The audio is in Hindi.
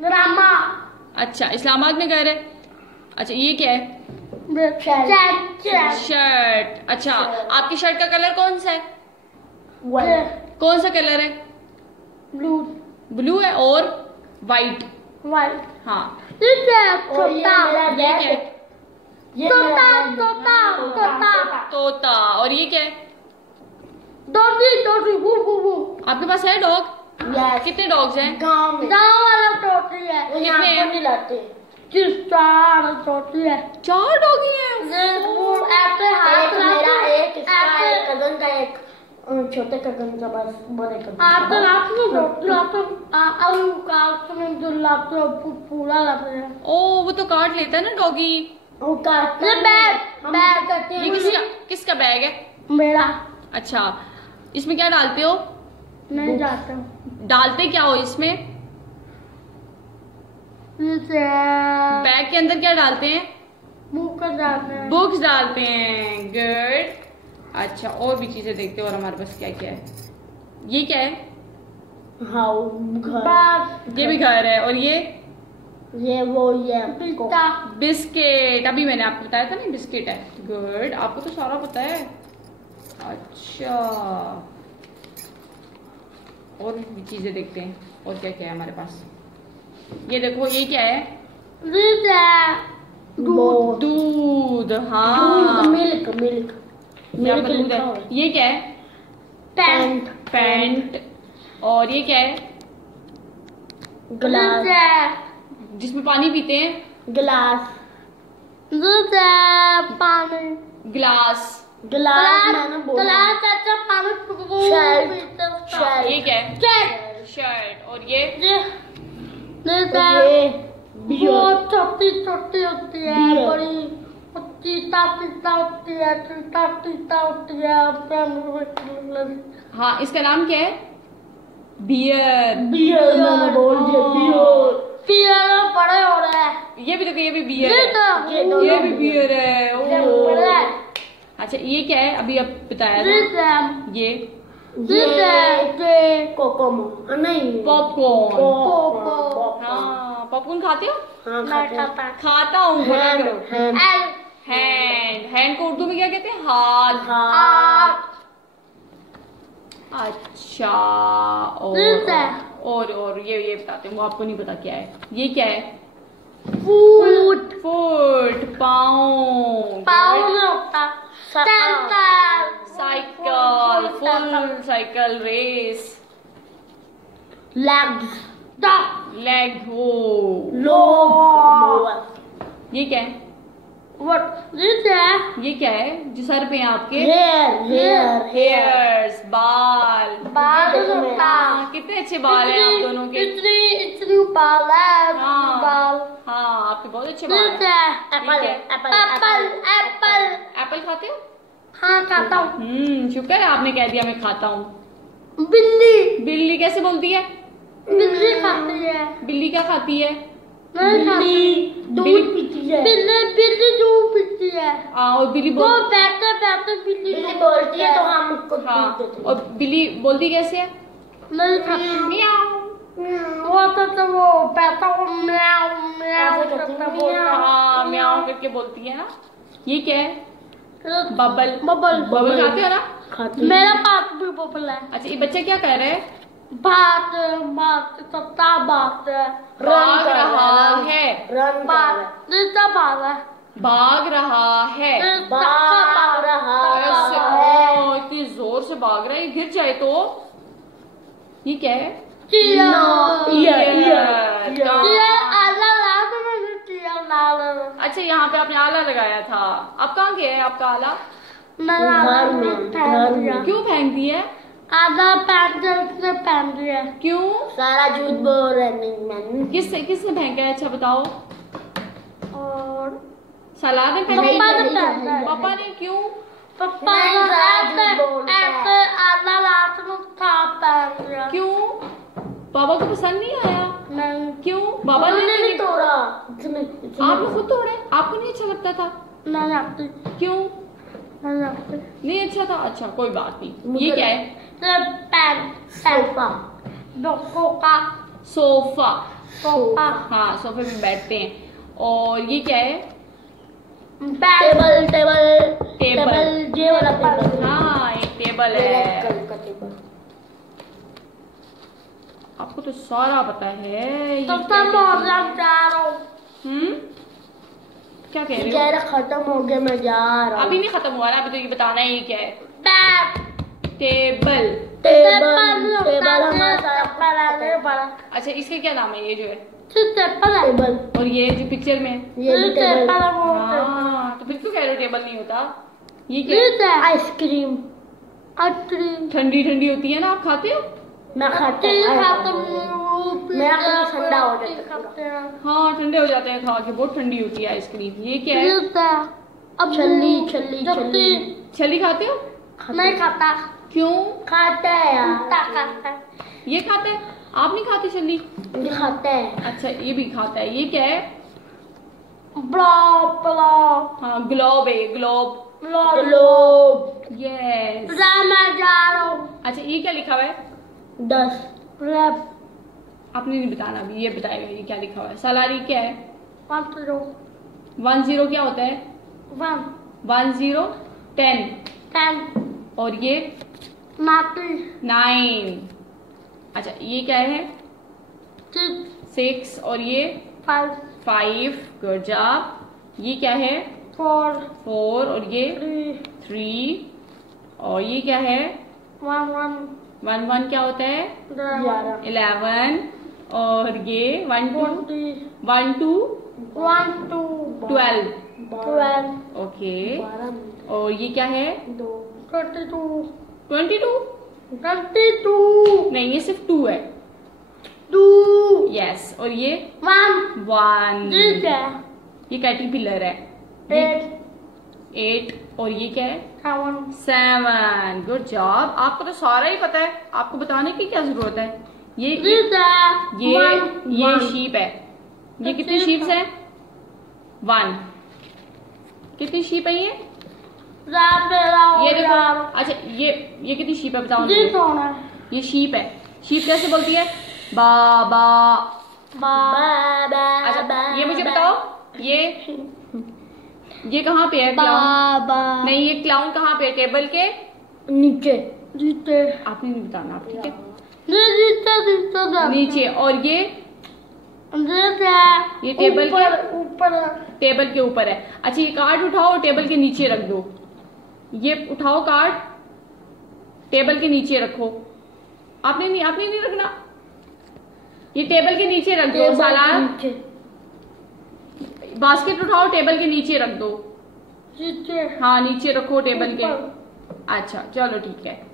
ड्रामा। अच्छा, इस्लामाबाद में घर है। अच्छा, ये क्या है? शर्ट। अच्छा, आपकी शर्ट का कलर कौन सा है? कौन सा कलर है? ब्लू। ब्लू है और वाइट। वाइट। हाँ। ये क्या है? तोता। और ये क्या है? डॉगी। वो। आपके पास है डॉग? कितने डॉग्स हैं? गाँव वाला टोटी है। कितने हैं? नहीं लाते। 4 टोटी है। 4 डॉगी हैं। एक मेरा, एक इसका, एक कजन का, एक छोटे कजन का, बस बड़े कजन। पूरा लाते हैं। ओ, वो तो काट लेता है ना डॉगी। वो काटते हैं। बैग करते ये किसका बैग है? मेरा। अच्छा, इसमें क्या डालते हो? नहीं जाता। डालते क्या हो इसमें? बैग के अंदर क्या डालते हैं? बुक्स डालते हैं। गुड। अच्छा, और भी चीजें देखते हो। और हमारे पास क्या क्या है? ये क्या है? हाँ, घर। ये भी घर है। और ये बिस्किट। अभी मैंने आपको बताया था ना, बिस्किट है। गुड, आपको तो सारा पता है। अच्छा, और भी चीजें देखते हैं। और क्या क्या है हमारे पास? ये देखो, ये क्या है? दूध। हाँ, मिल्क। यहाँ पर दूध है। ये क्या है? पैंट। और ये क्या है? गिलास। जिसमें पानी पीते हैं। गिलास। पानी। गिलास। मैंने बोला। शर्ट। ये क्या है? शर्ट। और ये बहुत छोटी होती है, बड़ी चीता होती है। हाँ, इसका नाम क्या है? बियर। मैंने बोल दिया। बियर बड़े हो रहे हैं। ये भी देखो, ये भी बियर है। ये भी बियर है। अच्छा, ये क्या है? अभी अब बताया था। ये कोकोमो। नहीं, पॉपकॉर्न। हाँ, पॉपकॉर्न खाते हो? हाँ, खाता हूँ। हैंड को उर्दू में क्या कहते हैं? हाथ। अच्छा, और ये बताते हैं। वो आपको नहीं पता क्या है? ये क्या है? Foot. Pound. Cycle. Full cycle race. Leg हो। ये क्या है? ये क्या है जो सर पे है आपके? हेयर्स। बाल। हाँ, कितने अच्छे बाल हैं आप दोनों के। इतनी बाल है। हाँ, आपके बहुत अच्छे बाल हैं। एप्पल खाते हो? हाँ, खाता हूँ। शुक्र है आपने कह दिया मैं खाता हूँ। बिल्ली कैसे बोलती है? बिल्ली खाती है। बिल्ली क्या खाती है? दूध पीती है। बिल्ली दूध पीती है। और बिल्ली वो बैठते बिल्ली बोलती है तो हम उसको हाँ, दूध देते हैं। और बिल्ली बोलती कैसे है? नहीं खाती। वो तो वो बैठा वो म्याऊ करता बोलता। हाँ, म्याऊ करके बोलती है ना। ये क्या है? बबल खाते हो ना? मेरा पास भी बबल है। अच्छा, ये बच्चे क्या कर रहे हैं? भाग रहा है। इतनी जोर से भाग रहा है, गिर जाए तो? ये क्या है? अच्छा, यहाँ पे आपने आला लगाया था। अब कहाँ गया है आपका आला? क्यों फेंक दिया? आधा पहन दिया। क्यों? सारा झूठ बोल रहे। किसने फेंका है? अच्छा बताओ। और सलाह ने फेंका? पापा ने। क्यों? पापा ऐसे आधा रात में था पहन दिया। क्यों? पापा को पसंद नहीं आया? नहीं। क्यों? बाबा ने नहीं तोड़ा। आपने खुद तोड़े? आपको नहीं अच्छा लगता था? नहीं आती। क्यों? नहीं अच्छा था। अच्छा, कोई बात नहीं। ये क्या है? सोफा। सोफा। हाँ, सोफे पे बैठते हैं। और ये क्या है? Table table table. ये वाला टेबल। हाँ, एक टेबल है। कल का टेबल। आपको तो सारा पता है। ये तो क्या तब कहते हैं? मैं जा रहा हूँ। क्या कह रहे हो? जरा खत्म हो गया, मैं जा रहा हूँ। अभी नहीं खत्म हुआ ना, अभी तो ये बताना है ये क्या है। बैग। टेबल। टेबल टेबल हमारा सारा बड़ा। अच्छा, इसका क्या नाम है ये जो है? टेबल। और ये जो पिक्चर में है? ये भी टेबल। हाँ, तो फिर क्यों कह रहे हो टेबल नहीं होता? ये क्या है? आइसक्रीम। ठंडी ठंडी होती है ना, आप खाते हो? मैं खाता हूँ। मेरा मुंह ठंडा हो जाता है। हाँ, ठंडे हो जाते हैं खा के, बहुत ठंडी होती है आइसक्रीम। ये क्या है? अब छल्ली छल्ली छल्ली। छली खाते हो? नहीं खाता। क्यों? खाता है यार। खाता है। ये खाते हैं? आप नहीं खाते छली? ये खाता है। अच्छा, ये भी खाता है। ये क्या है? ब्लॉब। हाँ, ग्लोब है, ग्लोब। ग्लोब। यस। मैं जा रहा हूँ। अच्छा, ये क्या लिखा हुआ है? 10। आपने नहीं बताना अभी, ये बताएगा ये क्या लिखा हुआ है। सैलरी क्या है? 10 10 क्या होता है? 10 10। 10 और ये 9। अच्छा, ये क्या है? 6। और ये 5। Good job. ये क्या है? 4। और ये 3। और ये क्या है? 1 क्या होता है? 11। और ये 1 2 12। ओके। और ये क्या है? 22। नहीं, ये सिर्फ 2 है। यस। और ये 1। ये कैटरपिलर है। 8। और ये क्या है? 7। Good job. आपको तो सारा ही पता है, आपको बताने की क्या जरूरत है। ये शीप है। ये कितनी शीप्स है? 1। कितनी शीप है ये? ये देखो। अच्छा, ये कितनी शीप है बताओ मुझे। ये शीप है। शीप कैसे बोलती है? बाबा। अच्छा, ये मुझे बताओ, ये कहाँ पे है क्लाउन? नहीं, ये क्लाउन कहाँ पे है? टेबल के नीचे। आपने नहीं बताना, ठीक है? नीचे। और ये टेबल के ऊपर है। अच्छा, ये कार्ड उठाओ, टेबल के नीचे रख दो। ये उठाओ कार्ड, टेबल के नीचे रखो। आपने नहीं रखना, ये टेबल के नीचे रख दो। सालार बास्केट उठाओ, टेबल के नीचे रख दो। हाँ, नीचे रखो टेबल के। अच्छा, चलो ठीक है।